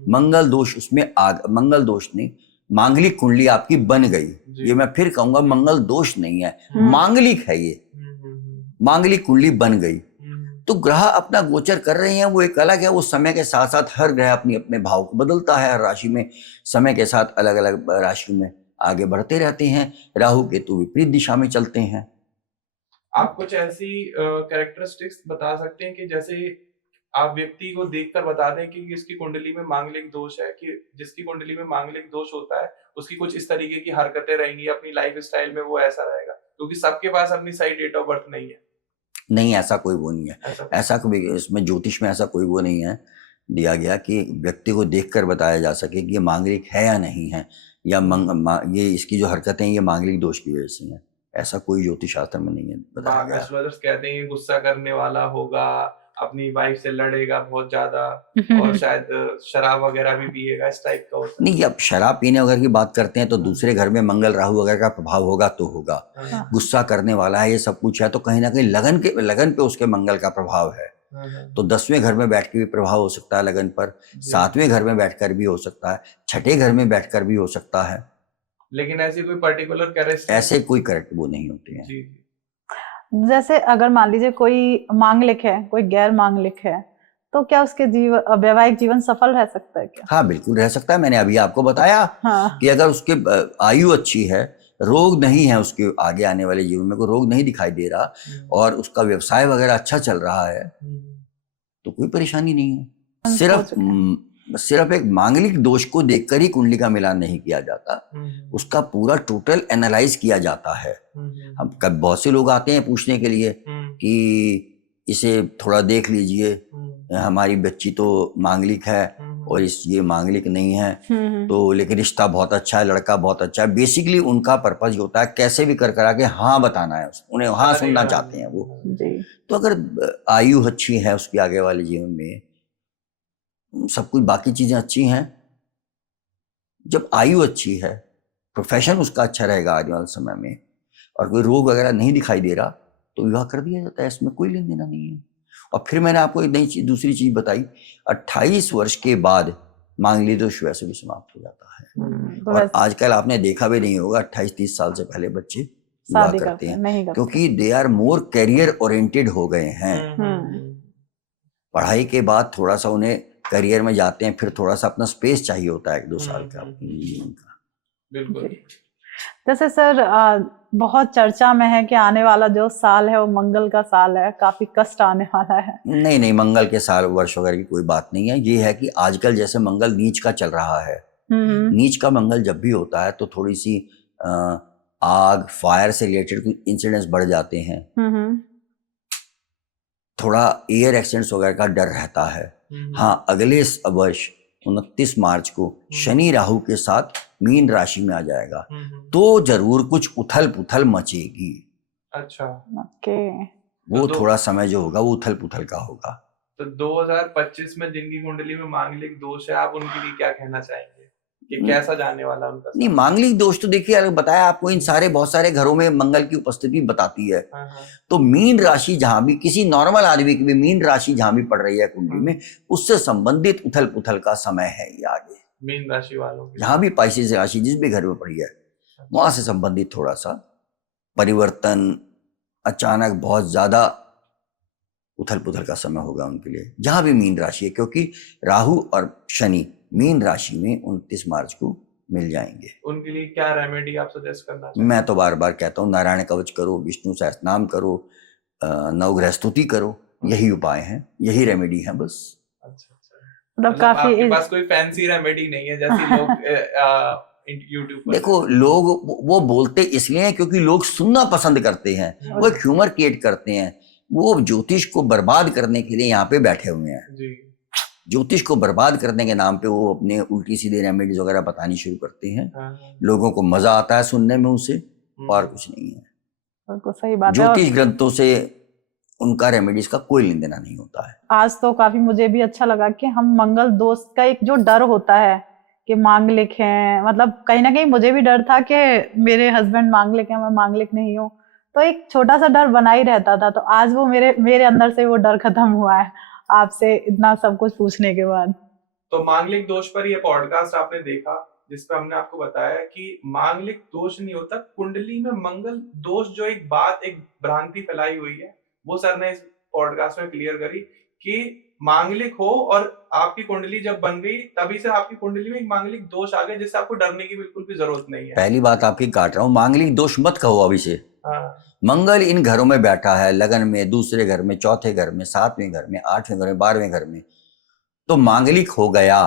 मंगल दोष उसमें मंगल दोष नहीं, मांगलिक कुंडली आपकी बन गई। ये मैं फिर कहूंगा, मंगल दोष नहीं है, मांगलिक है ये, मांगलिक कुंडली बन गई। तो ग्रह अपना गोचर कर रहे हैं, वो एक अलग है। वो समय के साथ साथ हर ग्रह अपने अपने भाव को बदलता है, हर राशि में समय के साथ अलग अलग राशियों में आगे बढ़ते रहते हैं। राहु केतु विपरीत दिशा में चलते हैं। आप कुछ ऐसी कैरेक्टरिस्टिक्स बता सकते हैं कि जैसे आप व्यक्ति को देखकर बता दें कि इसकी कुंडली में मांगलिक दोष है, कि जिसकी कुंडली में मांगलिक दोष होता है उसकी कुछ इस तरीके की हरकतें रहेंगी, अपनी लाइफ स्टाइल में वो ऐसा रहेगा, क्योंकि सबके पास अपनी सही डेट ऑफ बर्थ नहीं है। नहीं, ऐसा कोई वो नहीं है, ऐसा कोई इसमें ज्योतिष में ऐसा कोई वो नहीं है दिया गया कि व्यक्ति को देखकर बताया जा सके कि ये मांगलिक है या नहीं है, या ये इसकी जो हरकतें ये मांगलिक दोष की वजह से हैं। ऐसा कोई ज्योतिष शास्त्र में नहीं है बताया गया। कहते हैं गुस्सा करने वाला होगा, अपनी वाइफ से लड़ेगा बहुत ज्यादा और शायद शराब वगैरह भी पिएगा, इस टाइप का होता है। नहीं, अब शराब पीने वगैरह की बात करते हैं तो दूसरे घर में मंगल राहु वगैरह का प्रभाव होगा तो होगा। गुस्सा करने वाला है, ये सब कुछ है, तो कहीं ना कहीं लगन पे उसके मंगल का प्रभाव है। तो 10वें घर में बैठ के भी प्रभाव हो सकता है लगन पर, 7वें घर में बैठकर भी हो सकता है, 6ठे घर में बैठकर भी हो सकता है। लेकिन ऐसी कोई पर्टिकुलर कैरेक्टरिस्टिक, ऐसे कोई करेक्ट वो नहीं होती है। जैसे अगर मान लीजिए कोई मांगलिक है, कोई गैर मांगलिक है, तो क्या उसके वैवाहिक जीवन सफल रह सकता है क्या? हाँ बिल्कुल रह सकता है। मैंने अभी आपको बताया कि अगर उसके आयु अच्छी है, रोग नहीं है, उसके आगे आने वाले जीवन में कोई रोग नहीं दिखाई दे रहा और उसका व्यवसाय वगैरह अच्छा चल रहा है तो कोई परेशानी नहीं है। सिर्फ एक मांगलिक दोष को देखकर ही कुंडली का मिलान नहीं किया जाता, उसका पूरा टोटल एनालाइज किया जाता है। हम कब बहुत से लोग आते हैं पूछने के लिए कि इसे थोड़ा देख लीजिए, हमारी बच्ची तो मांगलिक है और ये मांगलिक नहीं है, तो लेकिन रिश्ता बहुत अच्छा है, लड़का बहुत अच्छा है। बेसिकली उनका पर्पज होता है कैसे भी कर करा के हाँ बताना है, उन्हें हाँ सुनना चाहते हैं वो जी। तो अगर आयु अच्छी है उसके आगे वाले जीवन में, सब कुछ बाकी चीजें अच्छी हैं, जब आयु अच्छी है, प्रोफेशन उसका अच्छा रहेगा आने वाले समय में, और कोई रोग वगैरह नहीं दिखाई दे रहा, तो विवाह कर दिया जाता है, इसमें कोई लेन देना नहीं है। और फिर मैंने आपको एक नई चीज, दूसरी चीज बताई, 28 वर्ष के बाद मांगलिक दोष वैसे भी समाप्त हो जाता है। और आजकल आपने देखा भी नहीं होगा, 28-30 साल से पहले बच्चे विवाह करते हैं, क्योंकि they are more career oriented हो गए हैं। पढ़ाई के बाद थोड़ा सा उन्हें करियर में जाते हैं, फिर थोड़ा सा अपना स्पेस चाहिए होता है 1-2 साल का जीवन का। बिल्कुल। जैसे सर बहुत चर्चा में है कि आने वाला जो साल है वो मंगल का साल है, काफी कष्ट आने वाला है। नहीं, मंगल के साल वर्ष वगैरह की कोई बात नहीं है। ये है कि आजकल जैसे मंगल नीच का चल रहा है, नीच का मंगल जब भी होता है तो थोड़ी सी आग फायर से रिलेटेड कुछ इंसिडेंट्स बढ़ जाते हैं, थोड़ा एयर एक्सीडेंट्स वगैरह का डर रहता है। हाँ, अगले वर्ष 29 मार्च को शनि राहु के साथ मीन राशि में आ जाएगा, तो जरूर कुछ उथल पुथल मचेगी। अच्छा, ओके। तो वो थोड़ा समय जो होगा वो उथल पुथल का होगा। तो 2025 में जिनकी कुंडली में मांगलिक दोष है, आप उनके लिए क्या कहना चाहेंगे कि कैसा जाने वाला उनका? नहीं, मांगलिक दोष तो देखिए, अगर बताया आपको, इन सारे बहुत सारे घरों में मंगल की उपस्थिति बताती है। तो मीन राशि जहां भी, किसी नॉर्मल आदमी की भी मीन राशि जहां भी पड़ रही है कुंडली में, उससे संबंधित उथल पुथल का समय है ये आगे। मीन राशि वालों जहां भी पाइसेस राशि जिस भी घर में पड़ी है, वहां से संबंधित थोड़ा सा परिवर्तन, अचानक बहुत ज्यादा उथल पुथल का समय होगा उनके लिए, जहां भी मीन राशि है, क्योंकि राहु और शनि मीन राशि में 29 मार्च को मिल जाएंगे। उनके लिए क्या रेमेडी आप सजेस्ट करना चाहते हैं? मैं तो बार बार कहता हूँ, नारायण कवच करो, विष्णु सहस्त्रनाम करो, नवग्रह स्तुति करो, यही उपाय हैं, यही रेमेडी है बस। मतलब काफी आपके पास कोई फैंसी रेमेडी नहीं है जैसे लोग यूट्यूब पर? देखो, लोग वो बोलते इसलिए हैं क्योंकि लोग सुनना पसंद करते हैं, वो एक ह्यूमर क्रिएट करते हैं, वो ज्योतिष को बर्बाद करने के लिए यहाँ पे बैठे हुए हैं जी। ज्योतिष को बर्बाद करने के नाम पे वो अपने उल्टी सीधे रेमेडीज वगैरह बतानी शुरू करते हैं। लोगों को मजा आता है सुनने में उसे, और कुछ नहीं है। सही बात है। ज्योतिष ग्रंथों से उनका रेमेडीज का कोई लेन देना नहीं होता है। आज तो काफी मुझे भी अच्छा लगा कि हम मंगल दोष का एक जो डर होता है कि मांगलिक हैं, मतलब कहीं ना कहीं मुझे भी डर था कि मेरे हस्बैंड मांगलिक हैं, मैं मांगलिक नहीं हूँ, तो एक छोटा सा डर बना ही रहता था। तो आज वो मेरे अंदर से वो डर खत्म हुआ है आपसे इतना सब कुछ पूछने के बाद। तो मांगलिक दोष पर ये पॉडकास्ट आपने देखा, जिसपे हमने आपको बताया कि मांगलिक दोष नहीं होता, कुंडली में मंगल दोष जो एक बात, एक भ्रांति फैलाई हुई है, वो सर ने इस पॉडकास्ट में क्लियर करी कि मांगलिक हो और आपकी कुंडली जब बन गई तभी से आपकी कुंडली में एक मांगलिक दोष आ गया, जिससे आपको डरने की बिल्कुल भी जरूरत नहीं है। पहली बात आपकी काट रहा हूँ, मांगलिक दोष मत कहो अभी से। मंगल इन घरों में बैठा है, लगन में, दूसरे घर में, चौथे घर में, 7वें घर में, 8वें घर में, 12वें घर में, तो मांगलिक हो गया।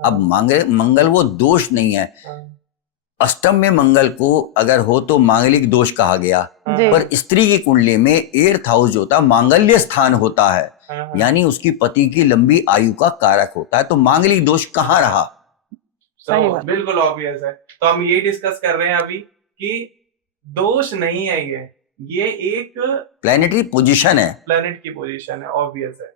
अब मंगल वो दोष नहीं है। अष्टम में मंगल को अगर हो तो मांगलिक दोष कहा गया, पर स्त्री की कुंडली में 8th हाउस जो होता है मांगल्य स्थान होता है, यानी उसकी पति की लंबी आयु का कारक होता है, तो मांगलिक दोष कहाँ रहा? तो बिल्कुल ऑब्वियस है। तो हम ये डिस्कस कर रहे हैं अभी कि दोष नहीं है, ये एक प्लैनेटरी पोजीशन है, प्लैनेट की पोजीशन है, ऑब्वियस है।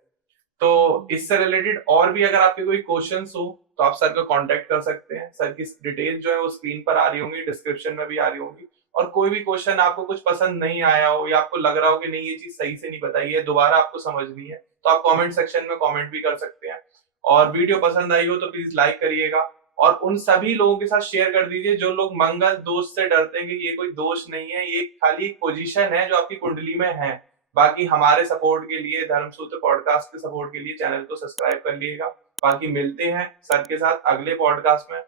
तो इससे रिलेटेड और भी अगर आपके कोई क्वेश्चंस हो तो आप सर को कांटेक्ट कर सकते हैं। सर की डिटेल्स जो है वो स्क्रीन पर आ रही होंगी, डिस्क्रिप्शन में भी आ रही होंगी। और कोई भी क्वेश्चन आपको कुछ पसंद नहीं आया हो या आपको लग रहा हो कि नहीं ये चीज सही से नहीं बताई है, दोबारा आपको समझनी है, तो आप कमेंट सेक्शन में कमेंट भी कर सकते हैं। और वीडियो पसंद आई हो तो प्लीज लाइक करिएगा और उन सभी लोगों के साथ शेयर कर दीजिए जो लोग मंगल दोष से डरते हैं कि ये कोई दोष नहीं है, ये खाली एक पोजीशन है जो आपकी कुंडली में है। बाकी हमारे सपोर्ट के लिए, धर्मसूत्र पॉडकास्ट के सपोर्ट के लिए चैनल को सब्सक्राइब कर लीजिएगा। बाकी मिलते हैं सर के साथ अगले पॉडकास्ट में।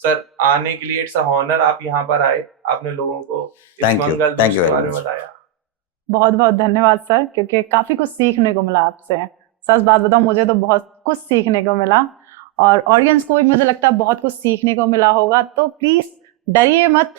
सर आने के लिए इट्स अ ऑनर, आप यहाँ पर आए, आपने लोगों को इस मंगल दोष के बारे में बताया। बहुत बहुत धन्यवाद सर, क्योंकि काफी कुछ सीखने को मिला आपसे। सच बात बताऊं, मुझे तो बहुत कुछ सीखने को मिला और ऑडियंस को भी मुझे लगता है बहुत कुछ सीखने को मिला होगा। तो प्लीज डरिए मत,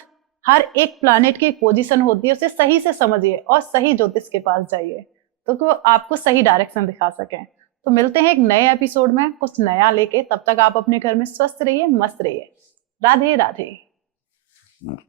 हर एक प्लैनेट की एक पोजीशन होती है, उसे सही से समझिए और सही ज्योतिष के पास जाइए तो कि वो आपको सही डायरेक्शन दिखा सकें। तो मिलते हैं एक नए एपिसोड में कुछ नया लेके, तब तक आप अपने घर में स्वस्थ रहिए, मस्त रहिए। राधे राधे।